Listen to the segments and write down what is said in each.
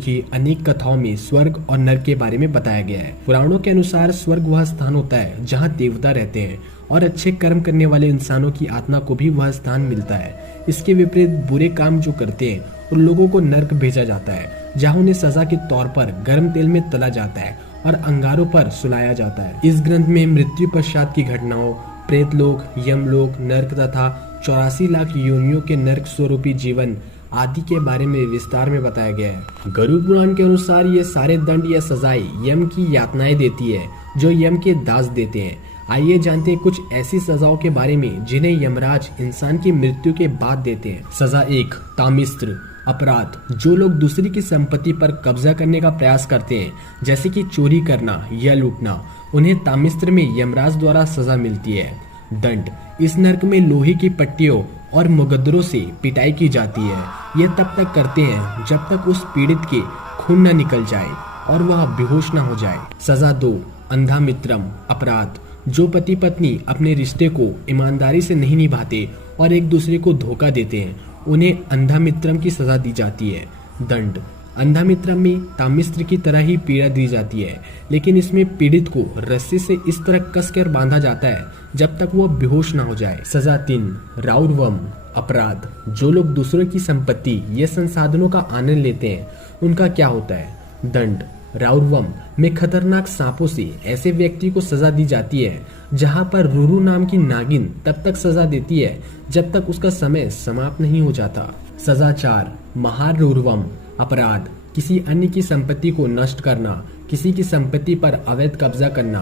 लिखी अनेक कथाओं में स्वर्ग और नरक के बारे में बताया गया है। पुराणों के अनुसार स्वर्ग वह स्थान होता है जहाँ देवता रहते हैं और अच्छे कर्म करने वाले इंसानों की आत्मा को भी वह स्थान मिलता है। इसके विपरीत बुरे काम जो करते हैं उन लोगों को नरक भेजा जाता है, जहाँ उन्हें सजा के तौर पर गर्म तेल में तला जाता है और अंगारों पर सुलाया जाता है। इस ग्रंथ में मृत्यु पश्चात की घटनाओं, प्रेतलोक, यमलोक, नरक तथा 84 लाख योनियों के नरक स्वरूपी जीवन आदि के बारे में विस्तार में बताया गया है। गरुड़ पुराण के अनुसार ये सारे दंड या सजाएं यम की यातनाएं देती है जो यम के दास देते हैं। आइए जानते हैं कुछ ऐसी सजाओं के बारे में जिन्हें यमराज इंसान की मृत्यु के बाद देते हैं। सजा 1, तामिस्त्र। अपराध, जो लोग दूसरी की संपत्ति पर कब्जा करने का प्रयास करते हैं, जैसे कि चोरी करना या लूटना, उन्हें तामिस्त्र में यमराज द्वारा सजा मिलती है। दंड, इस नरक में लोहे की पट्टियों और मुकद्दरों से पिटाई की जाती है। ये तब तक करते हैं जब तक उस पीड़ित के खून न निकल जाए और वह बेहोश न हो जाए। सजा 2, अंधामित्रम। अपराध, जो पति पत्नी अपने रिश्ते को ईमानदारी से नहीं निभाते और एक दूसरे को धोखा देते हैं, उन्हें अंधामित्रम की सजा दी जाती है। दंड, अंधामित्रम में तामिस्त्र की तरह ही पीड़ा दी जाती है, लेकिन इसमें पीड़ित को रस्सी से इस तरह कसकर बांधा जाता है जब तक वह बेहोश न हो जाए। सजा 3, राउरवम। अपराध, जो लोग दूसरों की संपत्ति या संसाधनों का आनंद लेते हैं, उनका क्या होता है। दंड, राउरवम में खतरनाक सांपों से ऐसे व्यक्ति को सजा दी जाती है, जहां पर रुरु नाम की नागिन तब तक सजा देती है जब तक उसका समय समाप्त नहीं हो जाता। सजा 4, महारुरवम। अपराध, किसी अन्य की संपत्ति को नष्ट करना, किसी की संपत्ति पर अवैध कब्जा करना,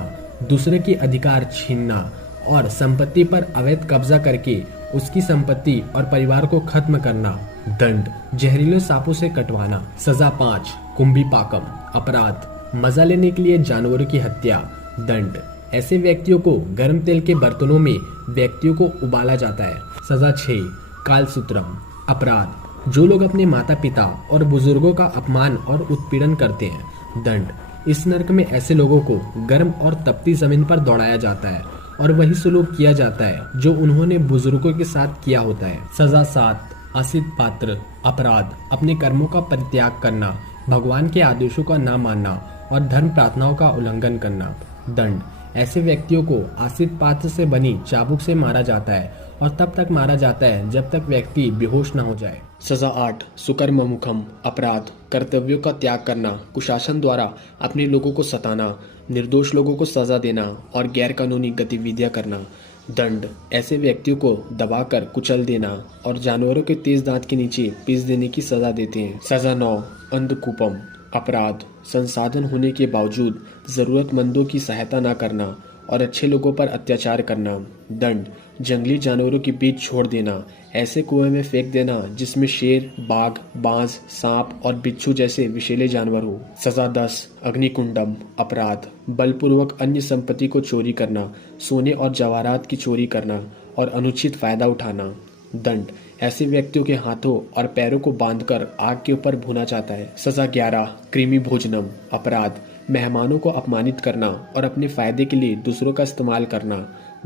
दूसरे के अधिकार छीनना और संपत्ति पर अवैध कब्जा करके उसकी संपत्ति और परिवार को खत्म करना। दंड, जहरीले सांपों से कटवाना। सजा 5, कुंभीपाकम। अपराध, मजा लेने के लिए जानवरों की हत्या। दंड, ऐसे व्यक्तियों को गर्म तेल के बर्तनों में व्यक्तियों को उबाला जाता है। सजा 6, कालसूत्रम। अपराध, जो लोग अपने माता पिता और बुजुर्गों का अपमान और उत्पीड़न करते हैं। दंड, इस नरक में ऐसे लोगों को गर्म और तपती जमीन पर दौड़ाया जाता है और वही सलूक किया जाता है जो उन्होंने बुजुर्गों के साथ किया होता है। सजा 7, असित पात्र। अपराध, अपने कर्मों का परित्याग करना, भगवान के आदेशों का न मानना और धर्म प्रार्थनाओं का उल्लंघन करना। दंड, ऐसे व्यक्तियों को आसित पात्र से बनी चाबुक से मारा जाता है और तब तक मारा जाता है जब तक व्यक्ति बेहोश न हो जाए। सजा 8, सुकर्ममुखम। अपराध, कर्तव्यों का त्याग करना, कुशासन द्वारा अपने लोगों को सताना, निर्दोष लोगों को सजा देना और गैर कानूनी गतिविधियां करना। दंड, ऐसे व्यक्तियों को दबाकर कुचल देना और जानवरों के तेज दांत के नीचे पीस देने की सजा देते हैं। सजा 9, अंधकूपम। अपराध, संसाधन होने के बावजूद जरूरतमंदों की सहायता न करना और अच्छे लोगों पर अत्याचार करना। दंड, जंगली जानवरों के बीच छोड़ देना, ऐसे कुएं में फेंक देना जिसमें शेर, बाघ, बांज, सांप और बिच्छू जैसे विषैले जानवर हो। सजा 10, अग्निकुंडम। अपराध, बलपूर्वक अन्य संपत्ति को चोरी करना, सोने और जवाहरात की चोरी करना और अनुचित फायदा उठाना। दंड, ऐसे व्यक्तियों के हाथों और पैरों को बांधकर आग के ऊपर भुना जाता है। सजा 11, कृमि भोजनम। अपराध, मेहमानों को अपमानित करना और अपने फायदे के लिए दूसरों का इस्तेमाल करना।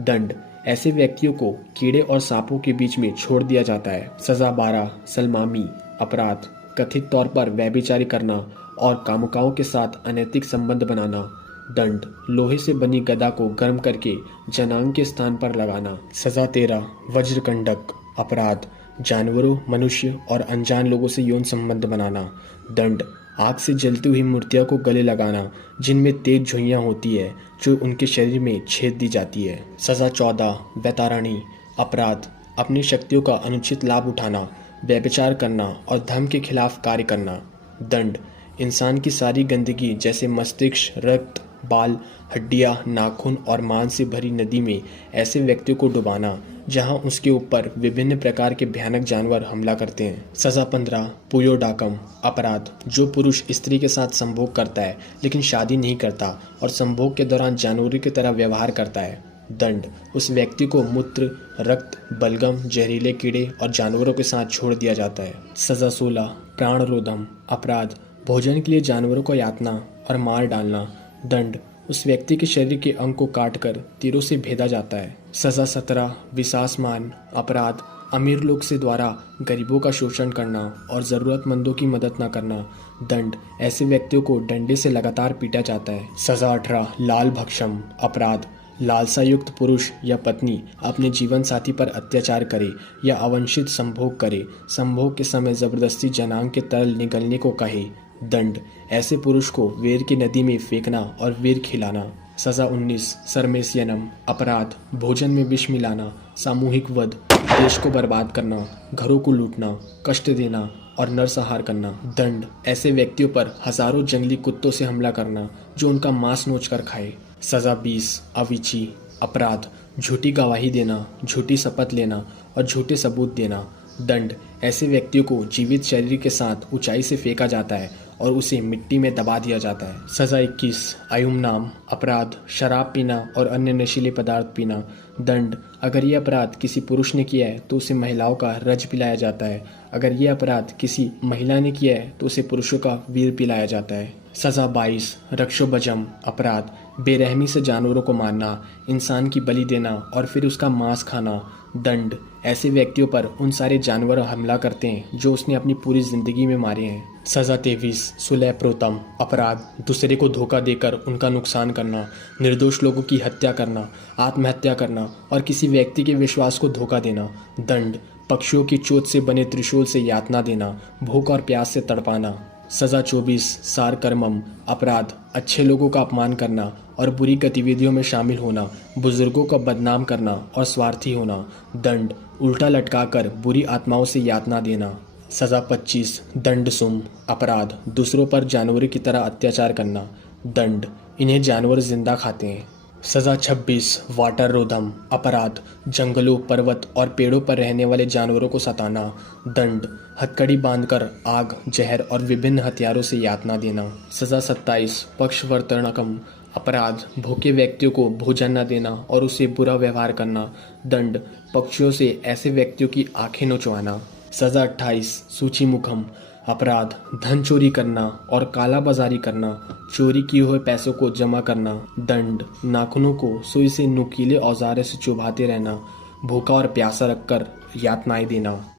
दंड, ऐसे व्यक्तियों को कीड़े और सांपों के बीच में छोड़ दिया जाता है। सजा 12, सलमामी। अपराध, कथित तौर पर व्यभिचारी करना और कामुकाओं के साथ अनैतिक संबंध बनाना। दंड, लोहे से बनी गदा को गर्म करके जनांग के स्थान पर लगाना। सजा 13, वज्रकंडक। अपराध, जानवरों, मनुष्य और अनजान लोगों से यौन संबंध बनाना। दंड, आग से जलती हुई मूर्तियों को गले लगाना जिनमें तेज झुर्रियां होती है जो उनके शरीर में छेद दी जाती है। सजा 14, वैतारणी। अपराध, अपनी शक्तियों का अनुचित लाभ उठाना, व्यभिचार करना और धर्म के खिलाफ कार्य करना। दंड, इंसान की सारी गंदगी जैसे मस्तिष्क, रक्त, बाल, हड्डियां, नाखून और मांस से भरी नदी में ऐसे व्यक्तियों को डुबाना जहां उसके ऊपर विभिन्न प्रकार के भयानक जानवर हमला करते हैं। सजा 15, पुयोडाकम। अपराध, जो पुरुष स्त्री के साथ संभोग करता है लेकिन शादी नहीं करता और संभोग के दौरान जानवरों की तरह व्यवहार करता है। दंड, उस व्यक्ति को मूत्र, रक्त, बलगम, जहरीले कीड़े और जानवरों के साथ छोड़ दिया जाता है। सजा 16, प्राणरोधम। अपराध, भोजन के लिए जानवरों को यातना और मार डालना। दंड, उस व्यक्ति के शरीर के अंग को काटकर तीरों से भेदा जाता है। सजा 17, विशासमान। अपराध, अमीर लोग से द्वारा गरीबों का शोषण करना और ज़रूरतमंदों की मदद न करना। दंड, ऐसे व्यक्तियों को डंडे से लगातार पीटा जाता है। सजा 18, लाल भक्षम अपराध, लालसा युक्त पुरुष या पत्नी अपने जीवन साथी पर अत्याचार करे या अवांछित संभोग करे, संभोग के समय जबरदस्ती जनांग के तरल निगलने को कहे। दंड, ऐसे पुरुष को वेर की नदी में फेंकना और वेर खिलाना। सजा 19, सरमेसियनम अपराध, भोजन में विष मिलाना, सामूहिक वध, देश को बर्बाद करना, घरों को लूटना, कष्ट देना और नरसंहार करना। दंड, ऐसे व्यक्तियों पर हजारों जंगली कुत्तों से हमला करना जो उनका मांस नोचकर खाए। सजा 20, अविची अपराध, झूठी गवाही देना, झूठी शपथ लेना और झूठे सबूत देना। दंड, ऐसे व्यक्तियों को जीवित शरीर के साथ ऊंचाई से फेंका जाता है और उसे मिट्टी में दबा दिया जाता है। सजा 21, अयुमनाम अपराध, शराब पीना और अन्य नशीले पदार्थ पीना। दंड, अगर यह अपराध किसी पुरुष ने किया है तो उसे महिलाओं का रज पिलाया जाता है। अगर यह अपराध किसी महिला ने किया है तो उसे पुरुषों का वीर पिलाया जाता है। सजा 22, रक्षोबजम अपराध, बेरहमी से जानवरों को मारना, इंसान की बलि देना और फिर उसका मांस खाना। दंड, ऐसे व्यक्तियों पर उन सारे जानवर हमला करते हैं जो उसने अपनी पूरी जिंदगी में मारे हैं। सजा 23, सुलह प्रोतम अपराध, दूसरे को धोखा देकर उनका नुकसान करना, निर्दोष लोगों की हत्या करना, आत्महत्या करना और किसी व्यक्ति के विश्वास को धोखा देना। दंड, पक्षियों की चोट से बने त्रिशूल से यातना देना, भूख और प्यास से तड़पाना। सजा 24, सार कर्मम अपराध, अच्छे लोगों का अपमान करना और बुरी गतिविधियों में शामिल होना, बुजुर्गों का बदनाम करना और स्वार्थी होना। दंड, उल्टा लटकाकर बुरी आत्माओं से यातना देना। सजा 25, दंड सुम अपराध, दूसरों पर जानवरों की तरह अत्याचार करना। दंड, इन्हें जानवर जिंदा खाते हैं। सजा 26, वाटर रोधम अपराध, जंगलों, पर्वत और पेड़ों पर रहने वाले जानवरों को सताना। दंड, हथकड़ी बांधकर आग, जहर और विभिन्न हथियारों से यातना देना। सजा 27, पक्षवर्तनकम अपराध, भूखे व्यक्तियों को भोजन न देना और उससे बुरा व्यवहार करना। दंड, पक्षियों से ऐसे व्यक्तियों की आंखें नोचवाना। सजा 28, सूची मुखम अपराध, धन चोरी करना और काला बाजारी करना, चोरी किए हुए पैसों को जमा करना। दंड, नाखूनों को सुई से नुकीले औजारे से चुभाते रहना, भूखा और प्यासा रखकर यातनाएं देना।